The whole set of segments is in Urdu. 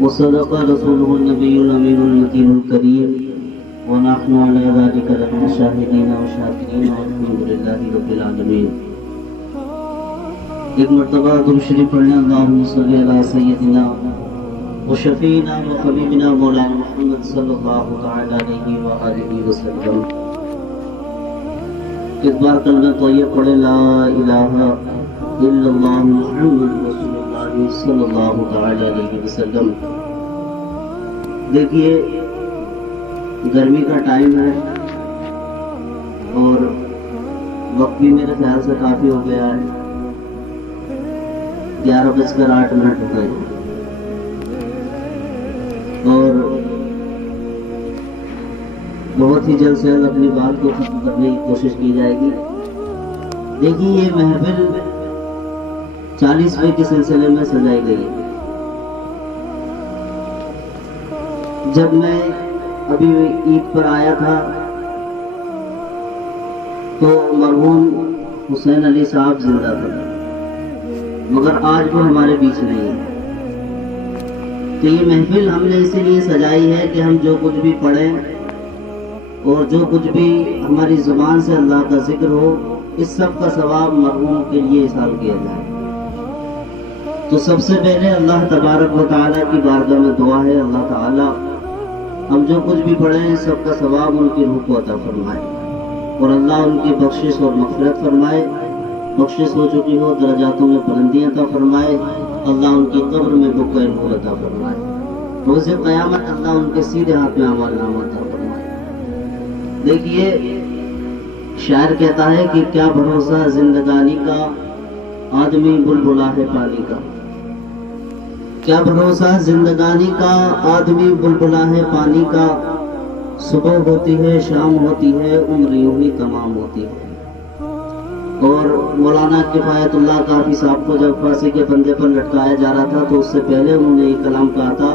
وصدق رسوله النبي الأمين المكين الكريم ونحن على ذلك لمن الشاهدين والشاكرين والحمد لله رب العالمين. ایک مرتبہ درود شریف پڑھنا. اللہم صلی علی سیدنا وشفینا وحبیبنا مولانا محمد صلی اللہ تعالی علیہ وآلہ وسلم. اس بار کلمہ طیب پڑھے لا الہ الا اللہ محمد رسول اللہ صلی اللہ تعالی علیہ وسلم. دیکھیے گرمی کا ٹائم ہے اور وقت بھی میرے خیال سے کافی ہو گیا ہے. 11:08 ہو گئے اور بہت ہی جلد سے جلد اپنی بات کو ختم کرنے کی کوشش کی جائے گی. دیکھیے یہ محفل 40ویں کے سلسلے میں سجائی گئی ہے. جب میں ابھی عید پر آیا تھا تو مرحوم حسین علی صاحب زندہ تھے، مگر آج وہ ہمارے بیچ نہیں ہے. تو یہ محفل ہم نے اسی لیے سجائی ہے کہ ہم جو کچھ بھی پڑھیں اور جو کچھ بھی ہماری زبان سے اللہ کا ذکر ہو، اس سب کا ثواب مرحوم کے لیے احسان کیا جائے. تو سب سے پہلے اللہ تبارک و تعالیٰ کی بارگاہ میں دعا ہے، اللہ تعالیٰ ہم جو کچھ بھی پڑھیں سب کا ثواب ان کی روح کو عطا فرمائے اور اللہ ان کی بخشش اور مغفرت فرمائے. بخشش ہو چکی ہو درجاتوں میں بلندیاں عطا فرمائے. اللہ ان کی قبر میں بقع نور عطا فرمائے. روز قیامت اللہ ان کے سیدھے ہاتھ میں اعمال نامہ عطا فرمائے. دیکھیے شاعر کہتا ہے کہ کیا بھروسہ زندگانی کا آدمی بلبلا ہے پانی کا. کیا بھروسہ زندگانی کا آدمی بلبلا ہے پانی کا. صبح ہوتی ہے شام ہوتی ہے عمر یوں ہی تمام ہوتی ہے. اور مولانا کفایت اللہ کافی صاحب کو جب پھانسی کے پھندے پر لٹکایا جا رہا تھا تو اس سے پہلے انہوں نے یہ کلام کہا تھا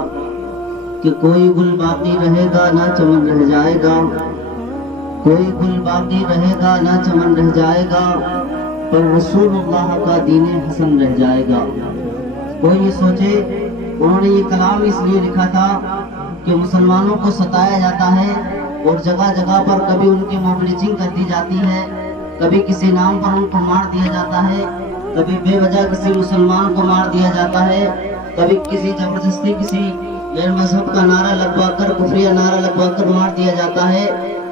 کہ کوئی گل باقی رہے گا نہ چمن رہ جائے گا. کوئی گل باقی رہے گا نہ چمن رہ جائے گا، پر رسول اللہ کا دین حسن رہ جائے گا. کوئی یہ سوچے انہوں نے یہ کلام اس لیے لکھا تھا کہ مسلمانوں کو ستایا جاتا ہے اور جگہ جگہ پر کبھی ان کی موبلائزنگ کر دی جاتی ہے، کبھی کسی نام پر ان کو مار دیا جاتا ہے، کبھی بے وجہ کسی مسلمان کو مار دیا جاتا ہے، کبھی کسی زبردستی کسی غیر مذہب کا نعرہ لگوا کر کفریہ نعرہ لگوا کر مار دیا جاتا ہے،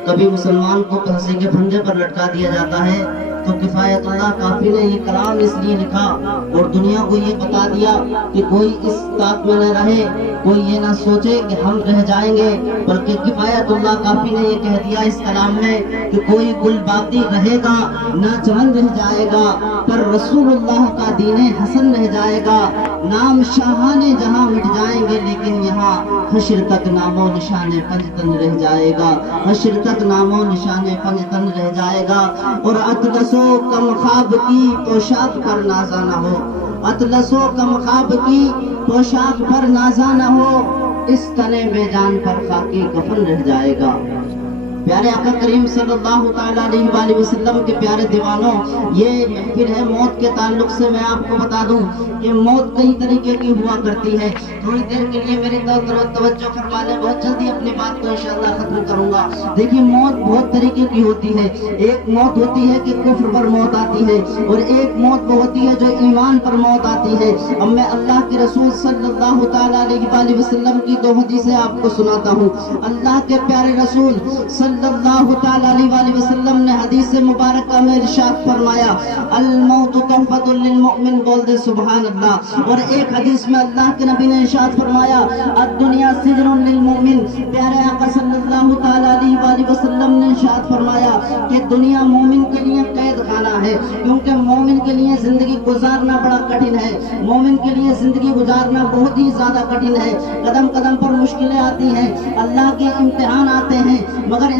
کبھی مسلمان کو پھانسی کے پھندے پر لٹکا دیا جاتا ہے. تو کفایت اللہ کافی نے یہ کلام اس لیے لکھا اور دنیا کو یہ بتا دیا کہ کوئی اس طاق میں نہ رہے، کوئی یہ نہ سوچے کہ ہم رہ جائیں گے، بلکہ کفایت اللہ کافی نے یہ کہہ دیا اس کلام میں کہ کوئی گل باقی رہے گا نہ چمن رہ جائے گا، پر رسول اللہ کا دین حسن رہ جائے گا. نام شاہان جہاں مٹ جائیں گے لیکن یہاں حشر تک نام و نشان پنجتن رہ جائے گا. حشر تک نام و نشان پنجتن رہ جائے گا. اور اطلس و کم خواب کی پوشاک پر نازا نہ ہو، اطلس و کم خواب کی پوشاک پر نازا نہ ہو، اس تنے بے جان پر خاکی کفن رہ جائے گا. پیارے آقا کریم صلی اللہ تعالیٰ علیہ وآلہ وسلم کے پیارے دیوانوں، یہ محفل ہے موت کے تعلق سے. میں آپ کو بتا دوں کہ موت کئی طریقے کی ہوا کرتی ہے. تھوڑی دیر کے لیے میری توجہ فرما لیں، بہت جلدی اپنی بات کو انشاءاللہ ختم کروں گا. دیکھیے موت بہت طریقے کی ہوتی ہے. ایک موت ہوتی ہے کہ کفر پر موت آتی ہے اور ایک موت وہ ہوتی ہے جو ایمان پر موت آتی ہے. اب میں اللہ کے رسول صلی اللہ تعالیٰ علیہ وآلہ وسلم کی دو حدیثیں آپ کو سناتا ہوں. اللہ کے پیارے رسول صلی اللہ تعالیٰ علیہ وآلہ وسلم نے حدیث مبارکہ میں ارشاد فرمایا الموت تحفۃ للمؤمن، بول دے سبحان اللہ. اور ایک حدیث میں اللہ کے نبی نے ارشاد فرمایا الدنیا سجن للمؤمن. پیارے آقا صلی اللہ تعالیٰ علیہ وآلہ وسلم نے ارشاد فرمایا کہ دنیا مومن کے لیے قید خانہ ہے، کیونکہ مومن کے لیے زندگی گزارنا بڑا کٹھن ہے. مومن کے لیے زندگی گزارنا بہت ہی زیادہ کٹھن ہے. قدم قدم پر مشکلیں آتی ہیں، اللہ کے امتحان آتے ہیں، مگر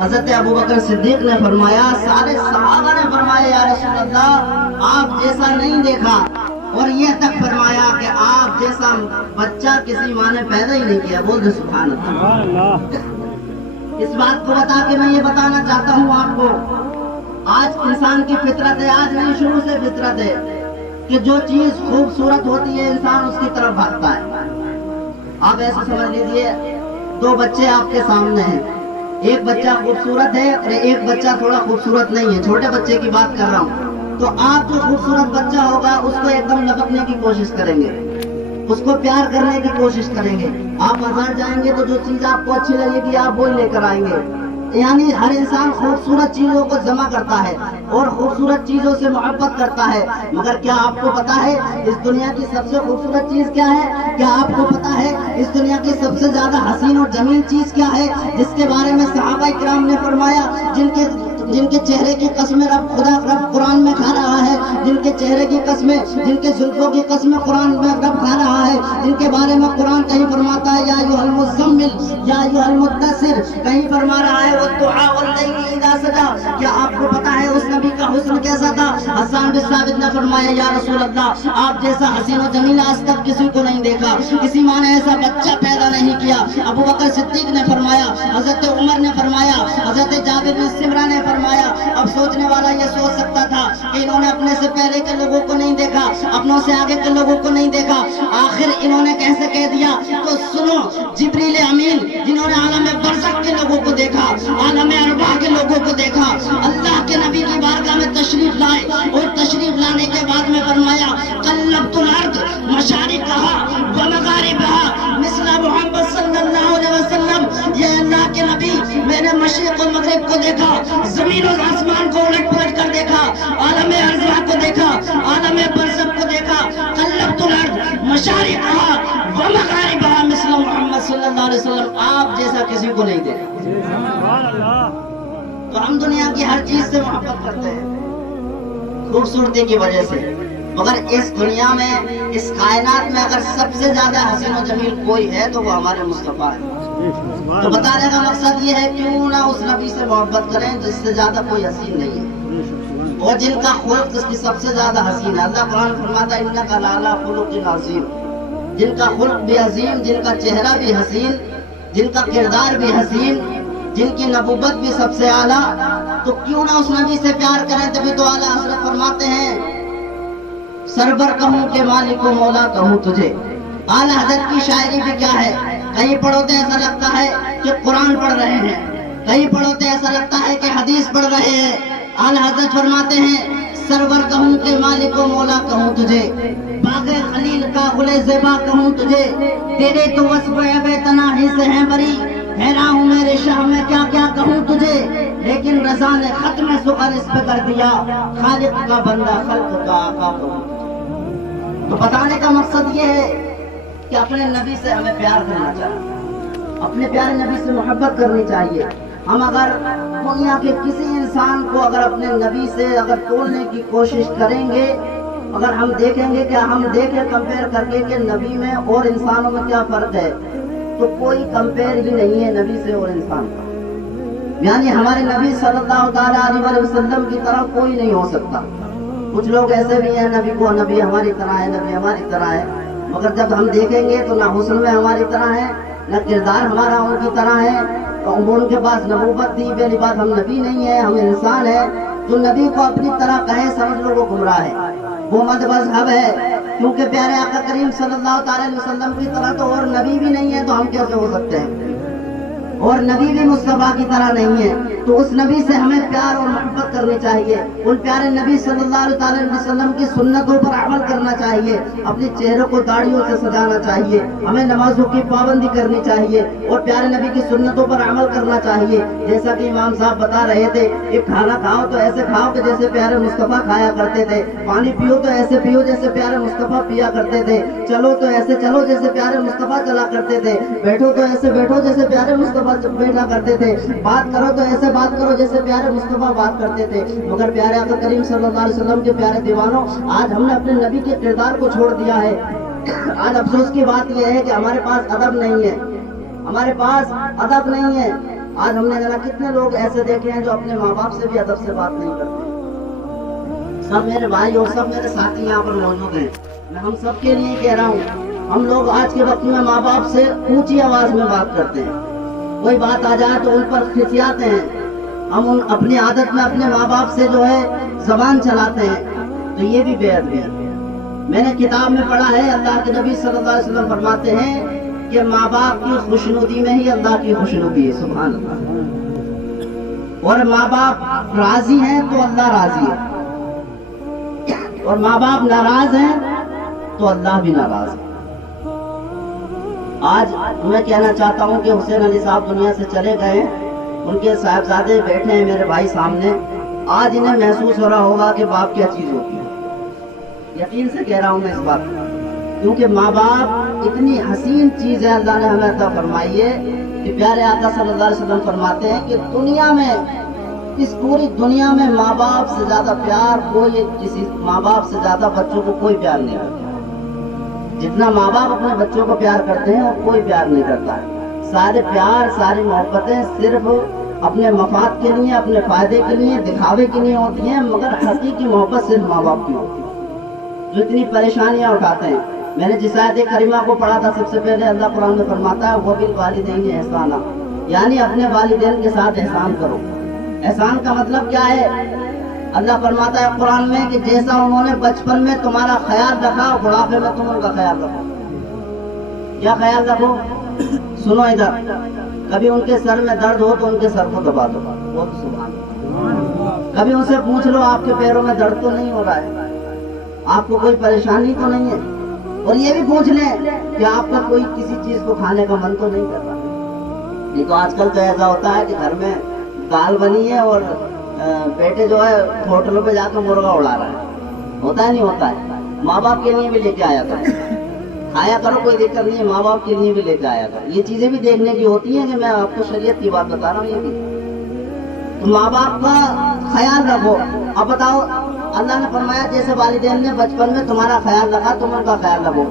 حضرت ابوبکر صدیق نے فرمایا، سارے صحابہ نے فرمایا یا رسول اللہ آپ جیسا نہیں دیکھا، اور یہ تک فرمایا کہ آپ جیسا بچہ کسی ماں نے پیدا ہی نہیں کیا۔ بول دے سبحان اللہ۔ اس بات کو بتا کے میں یہ بتانا چاہتا ہوں آپ کو، آج انسان کی فطرت ہے، آج نہیں شروع سے فطرت ہے کہ جو چیز خوبصورت ہوتی ہے انسان اس کی طرف بھاگتا ہے۔ آپ ایسے سمجھ لیجئے دو بچے آپ کے سامنے ہیں، ایک بچہ خوبصورت ہے اور ایک بچہ تھوڑا خوبصورت نہیں ہے، چھوٹے بچے کی بات کر رہا ہوں، تو آپ جو خوبصورت بچہ ہوگا اس کو ایک دم لپکنے کی کوشش کریں گے، اس کو پیار کرنے کی کوشش کریں گے۔ آپ بازار جائیں گے تو جو چیز آپ کو اچھی لگے گی آپ وہی لے کر آئیں گے۔ یعنی ہر انسان خوبصورت چیزوں کو جمع کرتا ہے اور خوبصورت چیزوں سے محبت کرتا ہے، مگر کیا آپ کو پتا ہے اس دنیا کی سب سے خوبصورت چیز کیا ہے؟ کیا آپ کو پتا ہے اس دنیا کی سب سے زیادہ حسین اور جمیل چیز کیا ہے، جس کے بارے میں صحابہ کرام نے فرمایا، جن کے چہرے کی قسمیں رب قرآن میں کھا رہا ہے، جن کے چہرے کی قسمیں، جن کے زلفوں کی قسمیں قرآن میں رب کھا رہا ہے، جن کے بارے میں قرآن کہیں فرماتا ہے یا ایھا المزمل یا ایھا المدثر، کہیں فرما رہا ہے والضحیٰ واللیل اذا سجی۔ کیا آپ کو پتا ہے اس نبی کا حسن کیسا تھا؟ حسان بن ثابت نے فرمایا یا رسول اللہ آپ جیسا حسین و جمیل آج تک کسی کو نہیں دیکھا، کسی ماں نے ایسا بچہ پیدا نہیں کیا۔ ابوبکر صدیق نے فرمایا، حضرت عمر نے فرمایا، حضرت جابر بن سمرہ نے فرمایا۔ اب سوچنے والا یہ سوچ سکتا تھا کہ انہوں نے اپنے سے پہلے کے لوگوں کو نہیں دیکھا، اپنوں سے آگے کے لوگوں کو نہیں دیکھا، آخر انہوں نے کیسے کہہ دیا؟ تو سنو، جبریل امین جنہوں نے عالم برزخ کے لوگوں کو دیکھا، عالم ارواح کے لوگوں کو دیکھا، اللہ کے نبی کی بارگاہ میں تشریف لائے اور تشریف لانے کے بعد میں فرمایا قلبت الارض مشارقها ومغاربها مثل محمد صلی اللہ علیہ وسلم۔ یہ اللہ کے نبی میں نے مشرق و مغرب کو دیکھا، زمین اور آسمان کو الٹ پلٹ کر دیکھا، عالم ارواح کو دیکھا، عالم برزخ کو دیکھا، قلبت الارض مشارقها ومغاربها مثل محمد صلی اللہ علیہ وسلم۔ آپ جیسا کسی کو نہیں دیکھا۔ تو ہم دنیا کی ہر چیز سے محبت کرتے ہیں خوبصورتی کی وجہ سے، مگر اس دنیا میں، اس کائنات میں اگر سب سے زیادہ حسین و جمیل کوئی ہے تو وہ ہمارے مصطفیٰ ہے۔ تو بتانے کا مقصد یہ ہے کیوں نہ اس نبی سے محبت کریں جس سے زیادہ کوئی حسین نہیں ہے اور جن کا خلق اس کی سب سے زیادہ حسین ہے۔ اللہ قرآن فرماتا ہے انک لعلی خلق عظیم، جن کا خلق بھی عظیم، جن کا چہرہ بھی حسین، جن کا کردار بھی حسین، جن کی نبوت بھی سب سے اعلیٰ، تو کیوں نہ اس نبی سے پیار کریں۔ تبھی تو اعلیٰ حضرت فرماتے ہیں سرور کہوں کہ مالک و مولا کہوں تجھے۔ اعلیٰ حضرت کی شاعری بھی کیا ہے، کہیں پڑھو تو ایسا لگتا ہے کہ قرآن پڑھ رہے ہیں، کہیں پڑھو تو ایسا لگتا ہے کہ حدیث پڑھ رہے ہیں۔ اعلیٰ حضرت فرماتے ہیں سرور کہوں کہ مالک و مولا کہوں تجھے، باغ خلیل کا گل زیبا کہوں تجھے، تیرے تو وصف بے تناہی سے ہیں بری، حیران ہوں میرے شاہ میں کیا کیا کہوں تجھے، لیکن رضا نے ختم سخن اس پہ کر دیا، خالق کا بندہ خلق کا آقا کہوں تجھے۔ تو بتانے کا مقصد یہ ہے کہ اپنے نبی سے ہمیں پیار کرنا چاہیے، اپنے پیارے نبی سے محبت کرنی چاہیے۔ ہم اگر دنیا کے کسی انسان کو اگر اپنے نبی سے اگر تولنے کی کوشش کریں گے، اگر ہم دیکھیں گے کہ ہم دیکھیں کمپیئر کر کے کہ نبی میں اور انسانوں میں کیا فرق ہے، تو کوئی کمپیئر ہی نہیں ہے نبی سے اور انسان کا۔ یعنی ہمارے نبی صلی اللہ تعالیٰ علیہ وسلم کی طرح کوئی نہیں ہو سکتا۔ کچھ لوگ ایسے بھی ہیں نبی کو نبی ہماری طرح ہے، نبی ہماری طرح ہے، مگر جب ہم دیکھیں گے تو نہ حسن میں ہماری طرح ہے، نہ کردار ہمارا ان کی طرح ہے، تو ان کے پاس نبوت تھی، پہلی بات ہم نبی نہیں ہیں، ہم انسان ہیں۔ جو نبی کو اپنی طرح کہیں سمجھ لو وہ گمراہ ہے، وہ مد مذہب ہے، کیونکہ پیارے آقا کریم صلی اللہ تعالی علیہ وسلم کی طرح تو اور نبی بھی نہیں ہے، تو ہم کیسے ہو سکتے ہیں؟ اور نبی بھی مصطفیٰ کی طرح نہیں ہے، تو اس نبی سے ہمیں پیار اور محبت کرنی چاہیے، ان پیارے نبی صلی اللہ علیہ وسلم کی سنتوں پر عمل کرنا چاہیے، اپنے چہروں کو داڑھیوں سے سجانا چاہیے، ہمیں نمازوں کی پابندی کرنی چاہیے اور پیارے نبی کی سنتوں پر عمل کرنا چاہیے۔ جیسا کہ امام صاحب بتا رہے تھے کہ کھانا کھاؤ تو ایسے کھاؤ کہ جیسے پیارے مصطفیٰ کھایا کرتے تھے، پانی پیو تو ایسے پیو جیسے پیارے مصطفیٰ پیا کرتے تھے، چلو تو ایسے چلو جیسے پیارے مصطفیٰ چلا کرتے تھے، بیٹھو تو ایسے بیٹھو جیسے پیارے مصطفیٰ بیٹھا کرتے تھے، بات کرو تو ایسے بات کرو جیسے پیارے مصطفیٰ بات کرتے تھے۔ مگر پیارے آقا کریم صلی اللہ علیہ وسلم کے پیارے دیوانوں، آج ہم نے اپنے نبی کے کردار کو چھوڑ دیا ہے۔ آج افسوس کی بات یہ ہے کہ ہمارے پاس ادب نہیں ہے، ہمارے پاس ادب نہیں ہے۔ آج ہم نے جانا کتنے لوگ ایسے دیکھے ہیں جو اپنے ماں باپ سے بھی ادب سے بات نہیں کرتے. سب میرے بھائی اور سب میرے ساتھی یہاں پر موجود ہیں. میں ہم سب کے لیے کہہ رہا ہوں, ہم لوگ آج کے وقت میں ماں باپ سے اونچی آواز میں بات کرتے ہیں. کوئی بات آ جائے تو ان پر کھسیاتے ہیں. ہم اپنی عادت میں اپنے ماں باپ سے جو ہے زبان چلاتے ہیں, تو یہ بھی بے ادبی ہے. میں نے کتاب میں پڑھا ہے, اللہ کے نبی صلی اللہ علیہ وسلم فرماتے ہیں کہ ماں باپ کی خوشنودی میں ہی اللہ کی خوشنودی ہے. سبحان اللہ. اور ماں باپ راضی ہیں تو اللہ راضی ہے, اور ماں باپ ناراض ہیں تو اللہ بھی ناراض ہے. آج میں کہنا چاہتا ہوں کہ حسین علی صاحب دنیا سے چلے گئے ہیں, ان کے صاحبزادے بیٹھے ہیں میرے بھائی سامنے. آج انہیں محسوس ہو رہا ہوگا کہ باپ کیا چیز ہوتی ہے. یقین سے کہہ رہا ہوں میں اس بات کو, کیونکہ ماں باپ اتنی حسین چیز ہے اللہ نے ہمیں عطا فرمائی ہے کہ پیارے آقا صلی اللہ علیہ وسلم فرماتے ہیں کہ دنیا میں, اس پوری دنیا میں ماں باپ سے زیادہ پیار کوئی, کسی ماں باپ سے زیادہ بچوں کو کوئی پیار نہیں کرتا. جتنا ماں باپ اپنے بچوں کو پیار کرتے ہیں وہ کوئی پیار نہیں کرتا ہے. سارے پیار, ساری محبتیں صرف اپنے مفاد کے لیے, اپنے فائدے کے لیے, دکھاوے کے لیے ہوتی ہیں, مگر حقیقی محبت صرف ماں باپ کی ہوتی ہے. جو اتنی پریشانیاں اٹھاتے ہیں. میں نے جس آیت کریمہ کو پڑھا تھا سب سے پہلے, اللہ قرآن میں فرماتا ہے وَبِالْوَالِدَيْنِ احسانا, یعنی اپنے والدین کے ساتھ احسان کرو. احسان کا مطلب کیا ہے؟ اللہ فرماتا ہے قرآن میں کہ جیسا انہوں نے بچپن میں تمہارا خیال رکھا, بڑھاپے میں تم ان کا خیال رکھو. کیا خیال رکھو؟ سنو ادھر, کبھی ان کے سر میں درد ہو تو ان کے سر کو دبا دو. وہ تو سبحان اللہ. کبھی ان سے پوچھ لو آپ کے پیروں میں درد تو نہیں ہو رہا ہے, آپ کو کوئی پریشانی تو نہیں ہے, اور یہ بھی پوچھ لیں کہ آپ کا کوئی کسی چیز کو کھانے کا من تو نہیں کر رہا. نہیں تو آج کل تو ایسا ہوتا ہے کہ گھر میں دال بنی ہے اور بیٹے جو ہے ہوٹلوں پہ جا کر مرغا اڑا رہا ہے. ہوتا ہے نہیں ہوتا ہے؟ ماں باپ کے لیے بھی لے کے آیا کرو, کھایا کرو, کوئی دقت نہیں ہے. ماں باپ کے لیے بھی لے کے آیا کرو. یہ چیزیں بھی دیکھنے کی ہوتی ہیں کہ میں آپ کو شریعت کی بات بتا رہا ہوں. یہ بھی تو ماں باپ کا خیال رکھو. اب بتاؤ, اللہ نے فرمایا جیسے والدین نے بچپن میں تمہارا خیال رکھا تم ان کا خیال رکھو.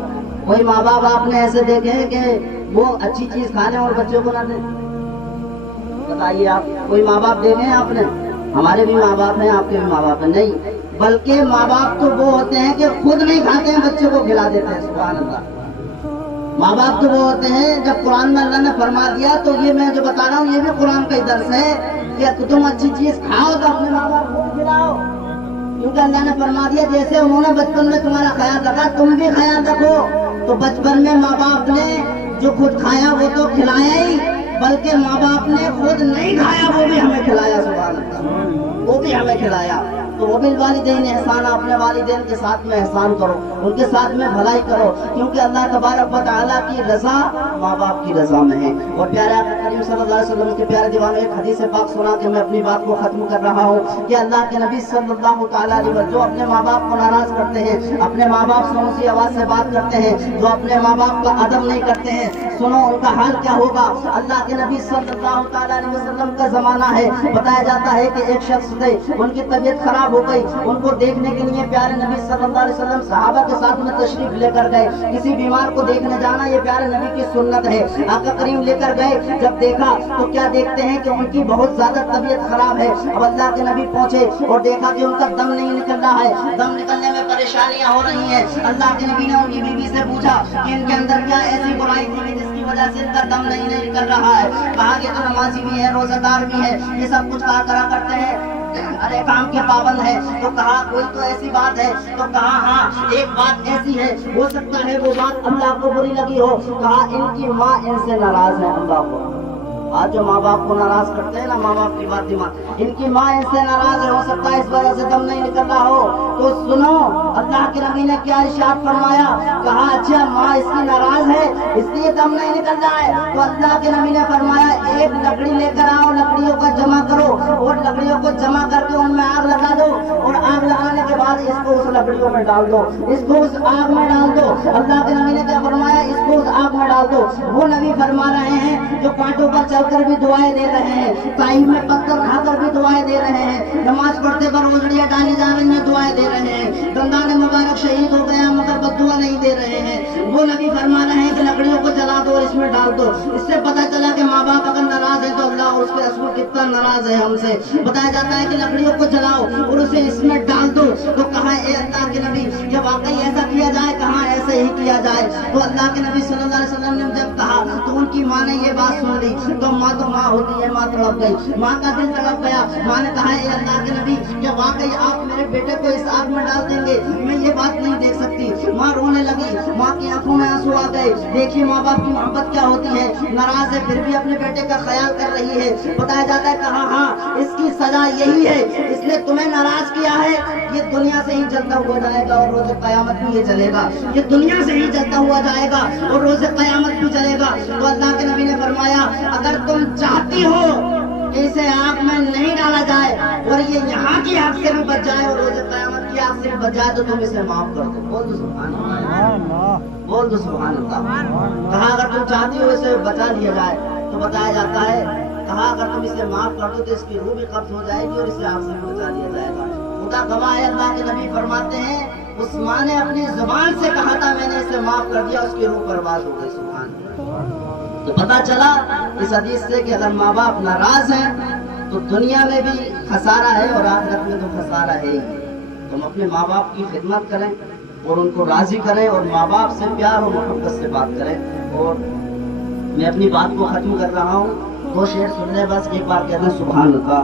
کوئی ماں باپ آپ نے ایسے دیکھے ہیں کہ وہ اچھی چیز کھا لیں اور بچوں کو نہ دیں؟ بتائیے آپ, کوئی ماں باپ دیکھے ہیں آپ نے؟ ہمارے بھی ماں باپ ہیں, آپ کے بھی ماں باپ ہیں. نہیں, بلکہ ماں باپ تو وہ ہوتے ہیں کہ خود نہیں کھاتے ہیں, بچوں کو کھلا دیتے ہیں. سبحان اللہ. ماں باپ تو وہ ہوتے ہیں, جب قرآن میں اللہ نے فرما دیا, تو یہ میں جو بتا رہا ہوں یہ بھی قرآن کا ہی درس ہے کہ تم اچھی چیز کھاؤ تو اپنے ماں باپ کو کھلاؤ. کیونکہ اللہ نے فرما دیا جیسے انہوں نے بچپن میں تمہارا خیال رکھا تم بھی خیال رکھو. تو بچپن میں ماں باپ نے جو خود کھایا وہ تو کھلایا ہی, بلکہ ماں باپ نے خود نہیں کھایا وہ بھی ہمیں کھلایا. سبحان اللہ, وہ بھی ہمیں کھلایا. تو وہ بالوالدین احسان, اپنے والدین کے ساتھ میں احسان کرو, ان کے ساتھ میں بھلائی کرو, کیونکہ اللہ تبارک و تعالیٰ کی رضا ماں باپ کی رضا میں ہے. اور پیارے آقا کریم صلی اللہ علیہ وسلم کے پیارے دیوانوں, ایک حدیث پاک سنا کے میں اپنی بات کو ختم کر رہا ہوں کہ اللہ کے نبی صلی اللہ تعالیٰ علیہ وسلم جو اپنے ماں باپ کو ناراض کرتے ہیں, اپنے ماں باپ سے اونچی آواز سے بات کرتے ہیں, جو اپنے ماں باپ کا ادب نہیں کرتے ہیں, سنو ان کا حال کیا ہوگا. اللہ کے نبی صلی اللہ تعالیٰ علیہ وسلم کا زمانہ ہے. بتایا جاتا ہے کہ ایک شخص تھے, ان کی طبیعت خراب ہو گئی. ان کو دیکھنے کے لیے پیارے نبی صلی اللہ علیہ وسلم صحابہ کے ساتھ میں تشریف لے کر گئے. کسی بیمار کو دیکھنے جانا یہ پیارے نبی کی سنت ہے. آقا کریم لے کر گئے, جب دیکھا تو کیا دیکھتے ہیں کہ ان کی بہت زیادہ طبیعت خراب ہے. اب اللہ کے نبی پہنچے اور دیکھا کہ ان کا دم نہیں نکل رہا ہے, دم نکلنے میں پریشانیاں ہو رہی ہیں. اللہ کے نبی نے ان کی بیوی سے پوچھا کہ ان کے اندر کیا ایسی برائی تھی جس کی وجہ سے ان کا دم نہیں نکل رہا ہے. کہا کہ تو نمازی بھی ہے, روزہ دار بھی ہے, یہ سب کچھ کہا کرا کرتے ہیں, ہر ایک کام کے پابند ہے. تو کہا کوئی تو ایسی بات ہے؟ تو کہا ہاں ایک بات ایسی ہے, ہو سکتا ہے وہ بات اللہ کو بری لگی ہو. کہا ان کی ماں ان سے ناراض ہے. اللہ کو آج جو ماں باپ کو ناراض کرتے ہیں نا, ماں باپ کی بات دماغ, ان کی ماں ان سے ناراض ہے, ہو سکتا ہے اس وجہ سے دم نہیں نکل رہا ہو. تو سنو اللہ کے نبی نے کیا ارشاد فرمایا. کہا اچھا ماں اس کی ناراض ہے اس لیے دم نہیں نکل رہا ہے. تو اللہ کے نبی نے فرمایا ایک لکڑی لے کر آؤ, لکڑیوں کو جمع کرو اور لکڑیوں کو جمع کر کے ان میں آگ لگا دو, اور آگ لگانے کے بعد اس کو اس لکڑیوں میں ڈال دو, اس کو اس آگ میں ڈال دو. اللہ کے نبی نے کیا فرمایا, اس کو اس آگ میں ڈال دو. وہ نبی فرما رہے ہیں جو کانٹوں پر چل کر بھی دعائیں دے رہے ہیں, تائف میں پتھر کھا کر بھی دعائیں دے رہے ہیں، نماز پڑھتے پر اجڑیاں ڈالی جا رہی ہیں، دعائیں دے رہے ہیں، دندان مبارک شہید ہو گیا مگر بددعا نہیں دے رہے ہیں۔ وہ نبی فرما رہے ہیں کہ لکڑیوں کو جلا دو اور اس میں ڈال دو۔ اس سے پتہ چلا کہ ماں باپ اگر ناراض ہیں تو اللہ اور اس کے رسول کتنا ناراض ہے ہم سے۔ بتایا جاتا ہے کہ لکڑیوں کو جلاؤ اور اسے اس میں ڈال دو، تو کہا اے اللہ کے نبی کیا واقعی ایسا کیا جائے؟ کہاں ایسے ہی کیا جائے۔ تو اللہ کے نبی صلی اللہ علیہ وسلم نے جب کہا تو ان کی ماں نے یہ بات سن لی، تو ماں ہوتی ہے، ماں تڑپ گئی، ماں کا دل تڑپ گیا۔ ماں نے کہا اے اللہ کے نبی کیا واقعی آپ میرے بیٹے کو اس آگ میں ڈال دیں گے؟ میں یہ بات نہیں دیکھ سکتی۔ ماں رونے لگی، ماں کی آنکھوں میں آنسو آ گئے۔ دیکھیے ماں باپ کی محبت کیا ہوتی ہے، ناراض ہے پھر بھی اپنے بیٹے کا خیال کر رہی ہے۔ بتایا جاتا ہے کہا ہاں اس کی سزا یہی ہے، اس نے تمہیں ناراض کیا ہے، یہ دنیا سے ہی جلتا ہوا جائے گا اور روز قیامت بھی یہ جلے گا، یہ دنیا سے ہی جلتا ہوا جائے گا اور روز قیامت بھی جلے گا۔ تو اللہ کے نبی نے فرمایا اگر تم چاہتی ہو کہ اسے آگ میں نہیں ڈالا جائے اور یہ یہاں کی آگ سے بھی بچ جائے اور روز قیامت کی آگ سے بھی بچ جائے تو تم اسے معاف کر دو۔ بول دو سبحان اللہ، بول دو سبحان اللہ۔ کہا اگر تم چاہتی ہو اسے بچا لیا جائے تو بتایا جاتا ہے کہا اگر تم اسے معاف کر دو تو اس کی روح بھی قبض ہو جائے گی اور اسے آگ سے بھی بچا لیا جائے گا۔ خدا گواہ ہے، اللہ کے نبی فرماتے ہیں اس ماں نے اپنی زبان سے کہا تھا میں نے اسے معاف کر دیا، اس کی روح پرواز ہو گئی۔ سبحان اللہ۔ تو پتہ چلا اس حدیث سے کہ اگر ماں باپ ناراض ہیں تو دنیا میں بھی خسارہ ہے اور آخرت میں تو خسارہ ہے ہی۔ تم اپنے ماں باپ کی خدمت کریں اور ان کو راضی کریں اور ماں باپ سے پیار اور محبت سے بات کریں۔ اور میں اپنی بات کو ختم کر رہا ہوں، 2 شعر سن لیں بس، ایک بار کہنا سبحان اللہ۔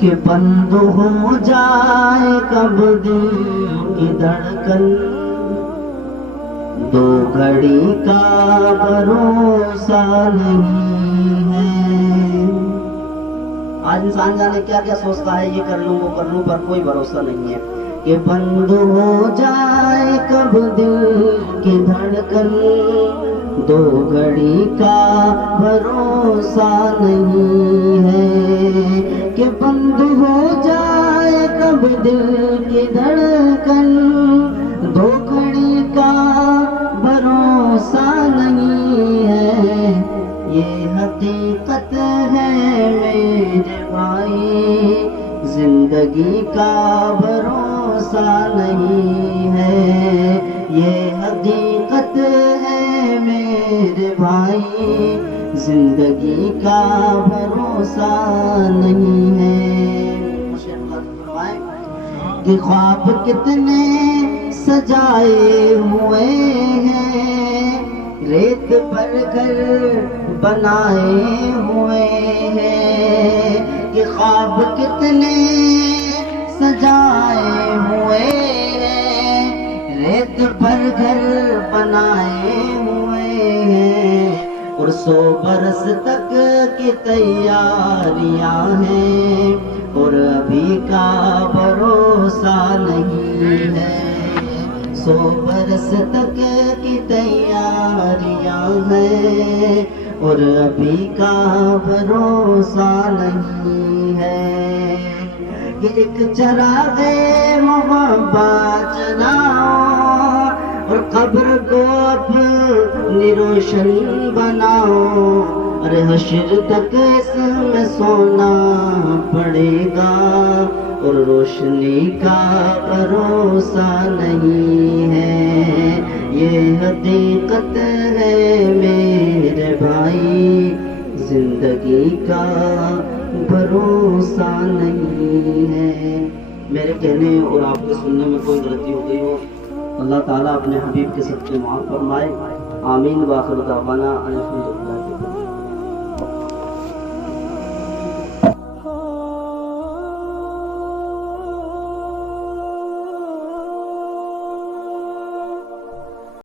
کہ بند ہو جائے کب دل کی دھڑکن، 2 گھڑی کا بھروسہ نہیں ہے۔ آج انسان جانے کیا کیا سوچتا ہے، یہ کر لوں وہ کر لوں، پر کوئی بھروسہ نہیں ہے۔ کہ بند ہو جائے کب دل کی دھڑکن، 2 گھڑی کا بھروسہ نہیں ہے۔ کہ بند ہو جائے کب دل کی دھڑکن، 2 گھڑی کا بھروسہ نہیں ہے۔ یہ حقیقت ہے میرے بھائی، زندگی کا بھروسہ نہیں ہے۔ یہ حقیقت ہے میرے بھائی، زندگی کا بھروسہ نہیں ہے۔ کہ خواب کتنے سجائے ہوئے ہیں، ریت پر گھر بنائے ہوئے ہیں۔ کہ خواب کتنے سجائے ہوئے ہیں، ریت پر گھر بنائے ہوئے ہیں۔ اور 100 برس تک کی تیاریاں ہیں اور ابھی کا بھروسہ نہیں ہے۔ 100 برس تک کی تیاریاں ہیں اور ابھی کا بھروسہ نہیں ہے۔ کہ ایک چراغ محبت جلاؤ اور قبر کو اپنی روشن بناؤ، ارے حشر تک اس میں سونا پڑے گا اور روشنی کا بھروسہ نہیں ہے۔ یہ حقیقت ہے میرے بھائی، زندگی کا بھروسہ نہیں ہے۔ میرے کہنے اور آپ کے سننے میں کوئی غلطی ہو گئی ہو، اللہ تعالیٰ اپنے حبیب کے صدقے معاف فرمائے۔ آمین۔ وآخر دعوانا الحمدللہ۔